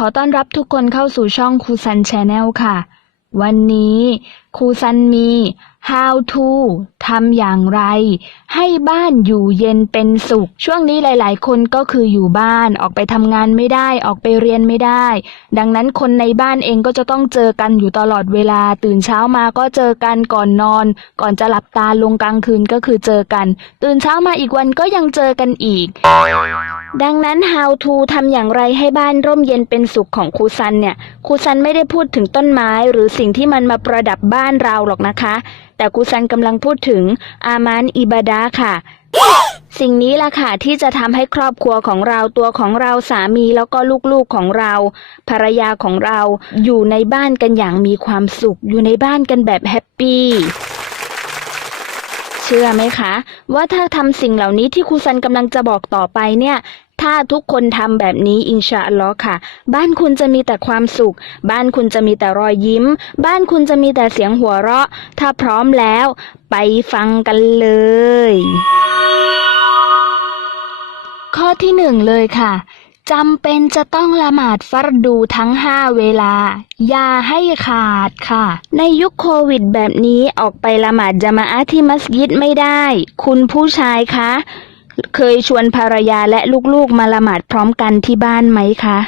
ขอต้อนรับทุกคนเข้าสู่ช่องครูซันแชนแนลค่ะ วันนี้ครูซันมี how to ทำอย่างไร ให้บ้านอยู่เย็นเป็นสุข ช่วงนี้หลาย ๆ คนก็คืออยู่บ้านออกไปทำงานไม่ได้ออกไปเรียนไม่ได้ ดังนั้นคนในบ้านเองก็จะต้องเจอกันอยู่ตลอดเวลา ตื่นเช้ามาก็เจอกันก่อนนอน ก่อนจะหลับตาลงกลางคืนก็คือเจอกัน ตื่นเช้ามาอีกวันก็ยังเจอกันอีก ดังนั้น how to ทำอย่างไรให้บ้านร่มเย็นเป็นสุขของครูซันเนี่ยครูซันไม่ได้พูดถึงต้นไม้หรือสิ่งที่มันมาประดับบ้านเราหรอกนะคะแต่ครูซันกำลังพูดถึงอามานอิบาดาค่ะ สิ่งนี้ล่ะค่ะที่จะทำให้ครอบครัวของเราตัวของเราสามีแล้วก็ลูกๆของเรา ภรรยาของเราอยู่ในบ้านกันอย่างมีความสุข อยู่ในบ้านกันแบบแฮปปี้เชื่อไหมคะ ว่าถ้าทำสิ่งเหล่านี้ที่ครูซันกำลังจะบอกต่อไปเนี่ย ถ้าทุกคนทำแบบนี้อินชาอัลลอฮ์ค่ะ บ้านคุณจะมีแต่ความสุข บ้านคุณจะมีแต่รอยยิ้ม บ้านคุณจะมีแต่เสียงหัวเราะ ถ้าพร้อมแล้ว ไปฟังกันเลย ข้อที่หนึ่งเลยค่ะจำเป็นจะต้องละหมาดฟัรดูทั้งห้าเวลา อย่าให้ขาดค่ะ ในยุคโควิดแบบนี้ออกไปละหมาดจะมาอะห์ที่มัสยิดไม่ได้ คุณผู้ชายคะ เคยชวนภรรยาและลูกๆ มาละหมาดพร้อมกันที่บ้านไหมคะ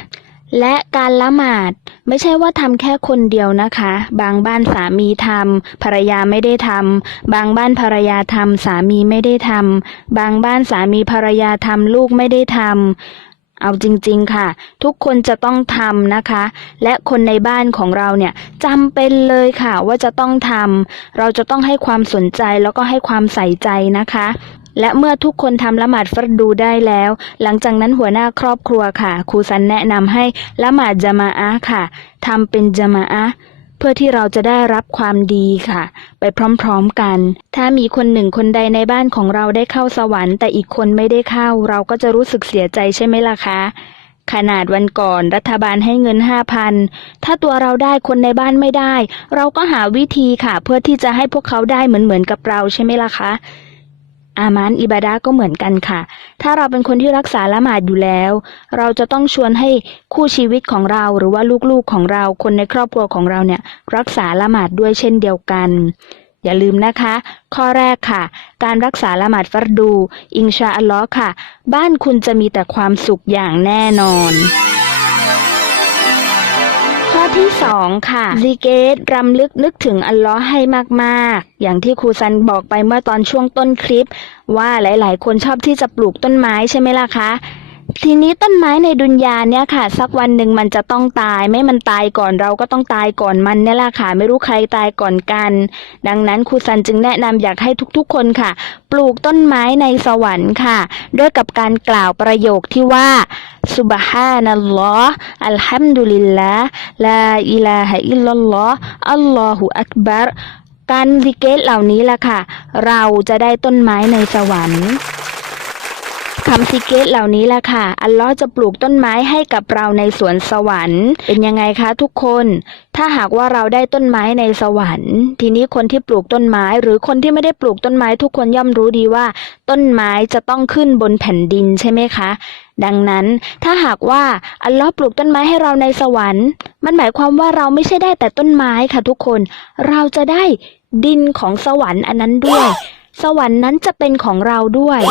และการละหมาดไม่ใช่ว่าทำแค่คนเดียวนะคะ บางบ้านสามีทำภรรยาไม่ได้ทำบางบ้านภรรยาทำสามีไม่ได้ทำบางบ้านสามีภรรยาทำลูกไม่ได้ทำเอาจริง ๆ ค่ะ ทุกคนจะต้องทำนะคะ และคนในบ้านของเราเนี่ยจำเป็นเลยค่ะว่าจะต้องทำเราจะต้องให้ความสนใจแล้วก็ให้ความใส่ใจนะคะ และเมื่อทุกคนทำละหมาดฟัรดูได้แล้ว หลังจากนั้นหัวหน้าครอบครัวค่ะครูซันแนะนำให้ละหมาดจามาอะค่ะทำเป็นจามาอะเพื่อที่เราจะได้รับความดีค่ะ ไปพร้อมๆกัน ถ้ามีคนหนึ่งคนใดในบ้านของเราได้เข้าสวรรค์แต่อีกคนไม่ได้เข้า เราก็จะรู้สึกเสียใจใช่ไหมล่ะคะขนาดวันก่อนรัฐบาลให้เงินห้าพัน ถ้าตัวเราได้คนในบ้านไม่ได้ เราก็หาวิธีค่ะ เพื่อที่จะให้พวกเขาได้เหมือนเหมือนๆกับเราใช่ไหมล่ะคะ อามานอิบาดะก็เหมือนกันค่ะ ถ้าเราเป็นคนที่รักษาละหมาดอยู่แล้ว เราจะต้องชวนให้คู่ชีวิตของเราหรือว่าลูกๆของเราคนในครอบครัวของเราเนี่ยรักษาละหมาดด้วยเช่นเดียวกัน อย่าลืมนะคะ ข้อแรกค่ะ การรักษาละหมาดฟัรดู อินชาอัลลอฮ์ค่ะ บ้านคุณจะมีแต่ความสุขอย่างแน่นอน ที่สองค่ะซีเกตรำลึกนึกถึงอัลลอฮ์ให้มากๆ อย่างที่ครูซันบอกไปเมื่อตอนช่วงต้นคลิป ว่าหลาย ๆ คนชอบที่จะปลูกต้นไม้ใช่ไหมล่ะคะ ทีนี้ต้นไม้ในดุนยาเนี่ยค่ะ สักวันหนึ่งมันจะต้องตาย ไม่มันตายก่อนเราก็ต้องตายก่อนมันเนี่ยแหละค่ะ ไม่รู้ใครตายก่อนกัน ดังนั้นครูซันจึงแนะนำอยากให้ทุกๆคนค่ะ ปลูกต้นไม้ในสวรรค์ค่ะ ด้วยกับการกล่าวประโยคที่ว่าสุบฮานัลลอฮ์อัลฮัมดุลิลลาห์ลาอิลาฮะอิลลัลลอฮ์อัลลอฮุอักบัรการซิเกตเหล่านี้ล่ะค่ะ เราจะได้ต้นไม้ในสวรรค์ คำซิกเกตเหล่านี้แหละค่ะ อัลลอฮ์จะปลูกต้นไม้ให้กับเราในสวนสวรรค์ เป็นยังไงคะทุกคน ถ้าหากว่าเราได้ต้นไม้ในสวรรค์ ทีนี้คนที่ปลูกต้นไม้ หรือคนที่ไม่ได้ปลูกต้นไม้ ทุกคนย่อมรู้ดีว่า ต้นไม้จะต้องขึ้นบนแผ่นดินใช่ไหมคะดังนั้นถ้าหากว่าอัลลอฮ์ปลูกต้นไม้ให้เราในสวรรค์ มันหมายความว่าเราไม่ใช่ได้แต่ต้นไม้ค่ะทุกคน เราจะได้ดินของสวรรค์อันนั้นด้วย สวรรค์นั้นจะเป็นของเราด้วย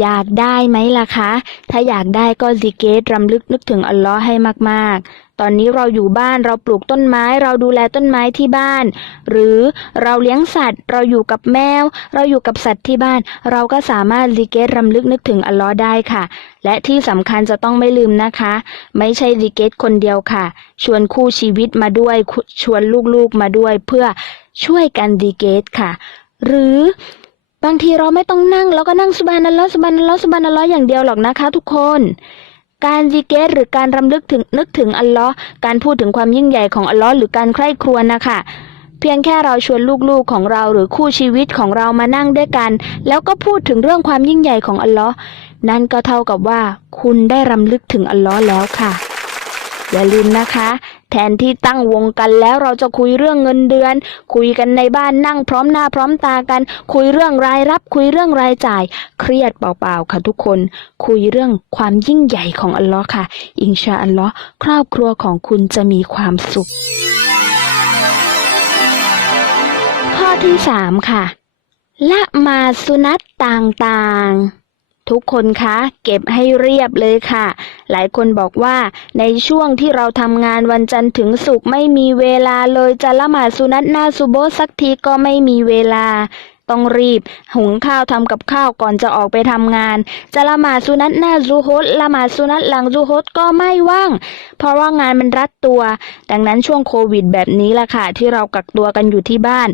อยากได้ไหมล่ะคะ ถ้าอยากได้ก็ซิเกตรำลึกนึกถึงอัลลอฮ์ให้มาก ๆ ตอนนี้เราอยู่บ้านเราปลูกต้นไม้ เราดูแลต้นไม้ที่บ้าน หรือเราเลี้ยงสัตว์ เราอยู่กับแมว เราอยู่กับสัตว์ที่บ้าน เราก็สามารถซิเกตรำลึกนึกถึงอัลลอฮ์ได้ค่ะ และที่สำคัญจะต้องไม่ลืมนะคะ ไม่ใช่ซิเกตคนเดียวค่ะ ชวนคู่ชีวิตมาด้วยชวนลูกๆมาด้วย เพื่อช่วยกันซิเกตค่ะ หรือ บางทีเราไม่ต้องนั่งแล้วก็นั่งสุบานัลลอฮ์สุบานัลลอฮ์สุบานัลลอฮ์อย่างเดียวหรอกนะคะ ทุกคน การซิเกตหรือการรำลึกถึงนึกถึงอัลลอฮ์การพูดถึงความยิ่งใหญ่ของอัลลอฮ์หรือการใคร่ครวญนะคะเพียงแค่เราชวนลูกๆของเราหรือคู่ชีวิตของเรามานั่งด้วยกัน แล้วก็พูดถึงเรื่องความยิ่งใหญ่ของอัลลอฮ์นั่นก็เท่ากับว่า คุณได้รำลึกถึงอัลลอฮ์แล้วค่ะ อย่าลืมนะคะ แทนที่ตั้งวงกันแล้วเราจะคุยเรื่องเงินเดือน คุยกันในบ้านนั่งพร้อมหน้าพร้อมตากัน คุยเรื่องรายรับ คุยเรื่องรายจ่าย เครียดเปล่าๆค่ะทุกคน คุยเรื่องความยิ่งใหญ่ของอัลลอฮ์ค่ะ อินชาอัลลอฮ์ครอบครัวของคุณจะมีความสุข ข้อที่สามค่ะ ละมาสุนัตต่างๆ ทุกคนคะ เก็บให้เรียบเลยค่ะ หลายคนบอกว่าในช่วงที่เราทำงานวันจันทร์ถึงศุกร์ไม่มีเวลาเลยจะละหมาดสุนัตหน้าซุโบสักทีก็ไม่มีเวลาต้องรีบ หุงข้าวทำกับข้าวก่อนจะออกไปทำงาน จะละหมาดสุนัตหน้าซูโฮดละหมาดสุนัตหลังซูโฮดก็ไม่ว่าง เพราะว่างานมันรัดตัว ดังนั้นช่วงโควิดแบบนี้ล่ะค่ะ ที่เรากักตัวกันอยู่ที่บ้าน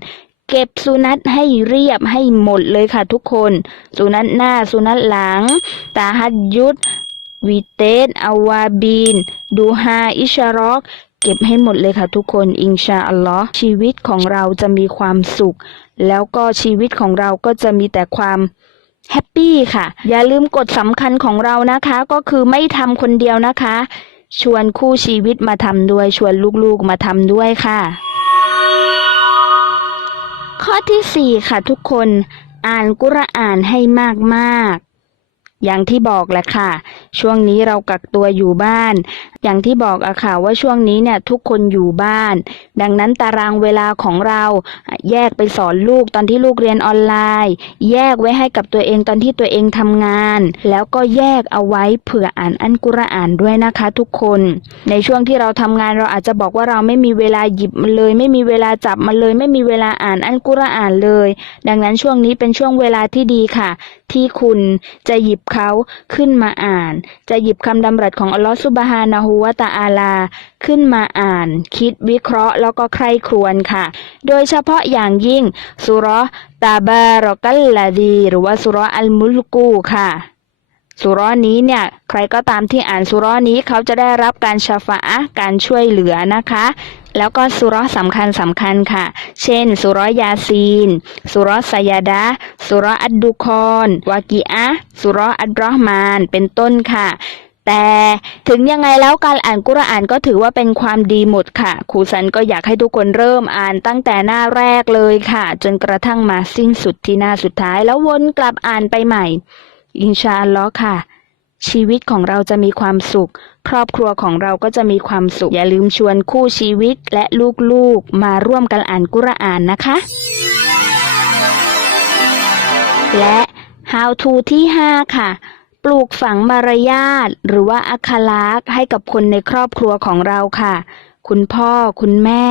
เก็บสุนัตให้เรียบให้หมดเลยค่ะทุกคน สุนัตหน้าสุนัตหลัง ตาฮัดยุดวีเตสอาวาบีน ดูฮาอิชารอกเก็บให้หมดเลยค่ะทุกคนอิงชาอัลลอฮ์ชีวิตของเราจะมีความสุข แล้วก็ชีวิตของเราก็จะมีแต่ความแฮปปี้ค่ะ อย่าลืมกฎสำคัญของเรานะคะ ก็คือไม่ทำคนเดียวนะคะ ชวนคู่ชีวิตมาทำด้วย ชวนลูกๆมาทำด้วยค่ะ ข้อที่สี่ค่ะทุกคน อ่านกุรอานให้มากๆ อย่างที่บอกแหละค่ะ ช่วงนี้เรากักตัวอยู่บ้าน อย่างที่บอกอะค่ะว่าช่วงนี้เนี่ยทุกคนอยู่บ้าน ดังนั้นตารางเวลาของเราแยกไปสอนลูกตอนที่ลูกเรียนออนไลน์ แยกไว้ให้กับตัวเองตอนที่ตัวเองทำงาน แล้วก็แยกเอาไว้เผื่ออ่านอันกุรอานด้วยนะคะ ทุกคน ในช่วงที่เราทำงานเราอาจจะบอกว่าเราไม่มีเวลาหยิบมันเลย ไม่มีเวลาจับมันเลย ไม่มีเวลาอ่านอันกุรอานเลย ดังนั้นช่วงนี้เป็นช่วงเวลาที่ดีค่ะ ที่คุณจะหยิบเขาขึ้นมาอ่าน จะหยิบคำดำรัสของอัลลอฮฺซุบฮานะฮูวะตะอาลา ขึ้นมาอ่าน คิดวิเคราะห์แล้วก็ใคร่ครวญค่ะ โดยเฉพาะอย่างยิ่งสุราะห์ตาบารอกัลลาดี หรือว่าสุราะห์อัลมุลกูค่ะ สุราะห์นี้เนี่ยใครก็ตามที่อ่านสุราะห์นี้เขาจะได้รับการชาฟาอะการช่วยเหลือนะคะ แล้วก็สุราะห์สำคัญสำคัญค่ะ เช่น สุราะห์ยาซีน สุราะห์สยาดะสุราะห์อัดดุคอนวากีอะสุราะห์อัดราะห์มาน เป็นต้นค่ะแต่ถึงยังไงแล้วการอ่านกุรอานก็ถือว่าเป็นความดีหมดค่ะครูสันก็อยากให้ทุกคนเริ่มอ่านตั้งแต่หน้าแรกเลยค่ะ จนกระทั่งมาสิ้นสุดที่หน้าสุดท้ายแล้ววนกลับอ่านไปใหม่ อินชาอัลลอฮ์ค่ะ ชีวิตของเราจะมีความสุข ครอบครัวของเราก็จะมีความสุข อย่าลืมชวนคู่ชีวิตและลูกๆ มาร่วมกันอ่านกุรอานนะคะ และ How to ที่ 5 ค่ะ ปลูกฝังมารยาทหรือว่าอัคลักษ์ให้กับคนในครอบครัวของเราค่ะ คุณพ่อ คุณแม่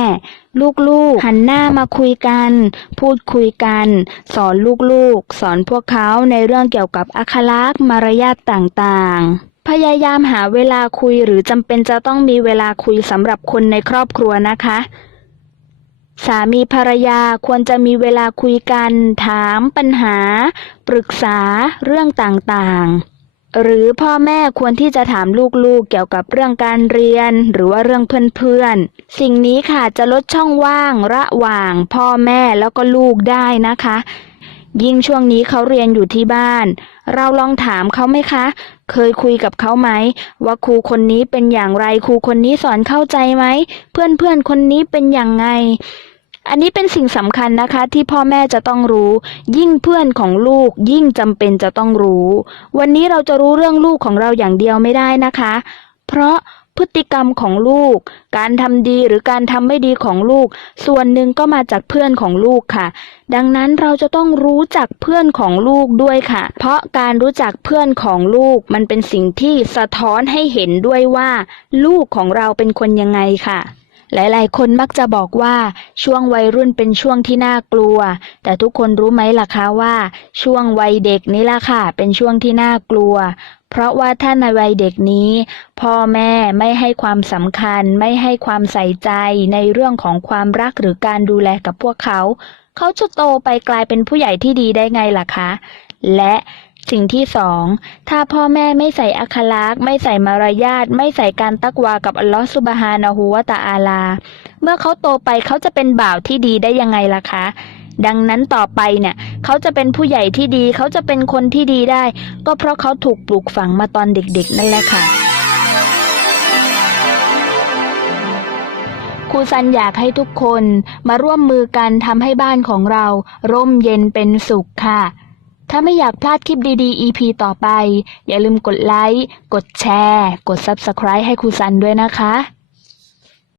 ลูกๆ หันหน้ามาคุยกัน พูดคุยกัน สอนลูกๆ สอนพวกเขาในเรื่องเกี่ยวกับอัคลักษณ์มารยาทต่างๆ พยายามหาเวลาคุยหรือจำเป็นจะต้องมีเวลาคุยสำหรับคนในครอบครัวนะคะ สามีภรรยาควรจะมีเวลาคุยกัน ถามปัญหา ปรึกษาเรื่องต่างๆ หรือพ่อแม่ควรที่จะถามลูกๆ เกี่ยวกับเรื่องการเรียน หรือว่าเรื่องเพื่อนๆ สิ่งนี้ค่ะจะลดช่องว่างระหว่างพ่อแม่แล้วก็ลูกได้นะคะ ยิ่งช่วงนี้เขาเรียนอยู่ที่บ้าน เราลองถามเขาไหมคะ เคยคุยกับเขาไหม ว่าครูคนนี้เป็นอย่างไรครูคนนี้สอนเข้าใจไหม เพื่อนเพื่อนๆคนนี้เป็นอย่างไง อันนี้เป็นสิ่งสำคัญนะคะที่พ่อแม่จะต้องรู้ ยิ่งเพื่อนของลูก ยิ่งจำเป็นจะต้องรู้ วันนี้เราจะรู้เรื่องลูกของเราอย่างเดียวไม่ได้นะคะ เพราะพฤติกรรมของลูก การทำดีหรือการทำไม่ดีของลูก ส่วนหนึ่งก็มาจากเพื่อนของลูกค่ะ ดังนั้นเราจะต้องรู้จักเพื่อนของลูกด้วยค่ะ เพราะการรู้จักเพื่อนของลูกมันเป็นสิ่งที่สะท้อนให้เห็นด้วยว่า ลูกของเราเป็นคนยังไงค่ะ หลายๆ คนมักจะบอกว่าช่วงวัยรุ่นเป็นช่วงที่น่ากลัว แต่ทุกคนรู้ไหมล่ะคะว่า ช่วงวัยเด็กนี่ล่ะค่ะ เป็นช่วงที่น่ากลัว เพราะว่าถ้าในวัยเด็กนี้ พ่อแม่ไม่ให้ความสำคัญ ไม่ให้ความใส่ใจในเรื่องของความรักหรือการดูแลกับพวกเขา เขาจะโตไปกลายเป็นผู้ใหญ่ที่ดีได้ไงล่ะคะ และสิ่งที่สอง ถ้าพ่อแม่ไม่ใส่อัคลักษ์ไม่ใส่มารยาทไม่ใส่การตักวากับอัลลอฮฺสุบฮานะฮูวะตะอาลา เมื่อเขาโตไปเขาจะเป็นบ่าวที่ดีได้ยังไงล่ะคะ ดังนั้นต่อไปเนี่ย เขาจะเป็นผู้ใหญ่ที่ดี เขาจะเป็นคนที่ดีได้ ก็เพราะเขาถูกปลูกฝังมาตอนเด็กๆ นั่นแหละค่ะครูซันอยากให้ทุกคนมาร่วมมือกันทำให้บ้านของเรา ร่มเย็นเป็นสุขค่ะ ถ้าไม่อยากพลาดคลิปดีๆ EP ต่อไป อย่าลืมกดไลค์ กดแชร์ กด Subscribe ให้ครูซันด้วยนะคะ